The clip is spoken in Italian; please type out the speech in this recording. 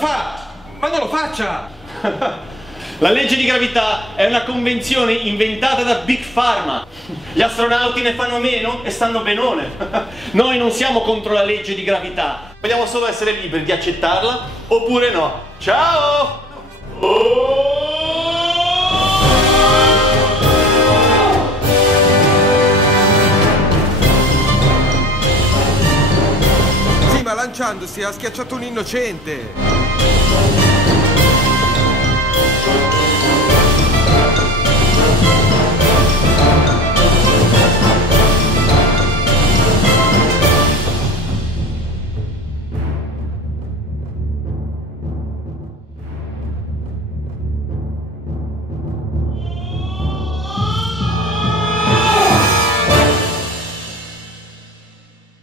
fa? Ma non lo faccia! La legge di gravità è una convenzione inventata da Big Pharma. Gli astronauti ne fanno meno e stanno benone. Noi non siamo contro la legge di gravità. Vogliamo solo essere liberi di accettarla oppure no. Ciao! Sì, ma lanciandosi ha schiacciato un innocente.